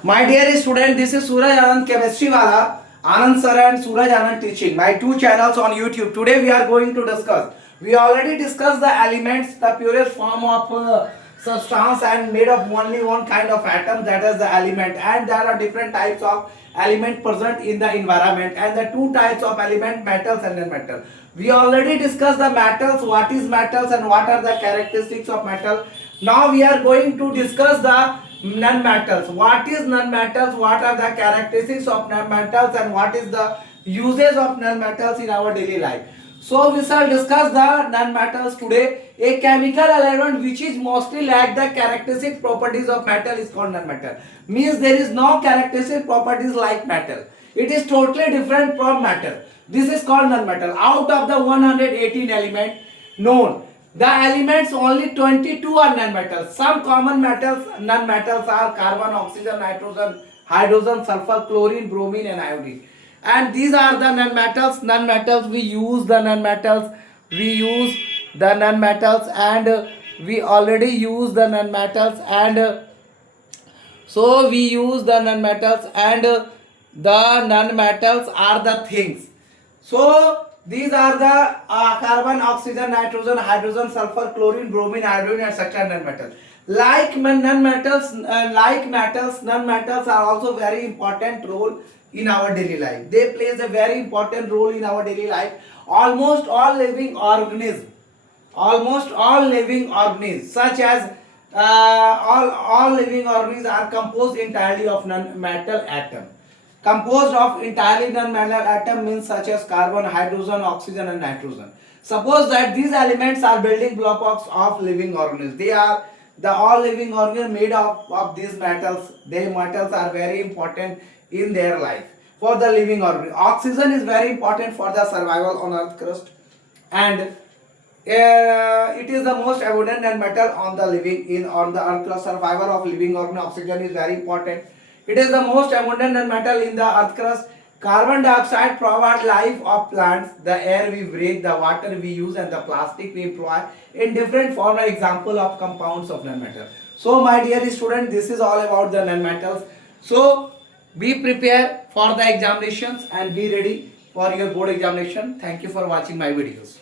My dear student, this is Suraj Anand Chemistry Wala, Anand Sir and Suraj Anand Teaching. My two channels on YouTube. Today we are going to discuss. We already discussed the elements, the purest form of substance and made of only one kind of atom, that is the element. And there are different types of element present in the environment, and the two types of element, metals and non-metal. We already discussed the metals, what is metals and what are the characteristics of metal. Now we are going to discuss the non-metals. What is non-metals? What are the characteristics of non-metals and what is the uses of non-metals in our daily life? So we shall discuss the non-metals today. A chemical element which is mostly like the characteristic properties of metal is called non-metal. Means there is no characteristic properties like metal. It is totally different from metal. This is called non-metal. Out of the 118 element known, the elements only 22 are non-metals. Some common metals, non-metals are carbon, oxygen, nitrogen, hydrogen, sulfur, chlorine, bromine and iodine. And these are the non-metals. Non-metals, we use the non-metals. We use the non-metals and we already use the non-metals and so we use the non-metals and the non-metals are the things. So these are the carbon, oxygen, nitrogen, hydrogen, sulfur, chlorine, bromine, iodine, etc. non-metals. Like non-metals, like metals, non-metals are also very important role in our daily life. They plays a very important role in our daily life. Almost all living organisms, such as all living organisms are composed entirely of non-metal atom. Composed of entirely non-metal atom means such as carbon, hydrogen, oxygen and nitrogen. Suppose that these elements are building blocks of living organisms. They are the all living organisms made of these metals. They metals are very important in their life for the living organism. Oxygen is very important for the survival on earth crust and it is the most abundant non-metal on the living in on the earth crust. Survival of living organism. Oxygen is very important. It is the most abundant non-metal in the earth crust. Carbon dioxide provides life of plants. The air we breathe, the water we use and the plastic we employ in different form are example of compounds of non-metal. So my dear student, this is all about the non-metals. So be prepared for the examinations and be ready for your board examination. Thank you for watching my videos.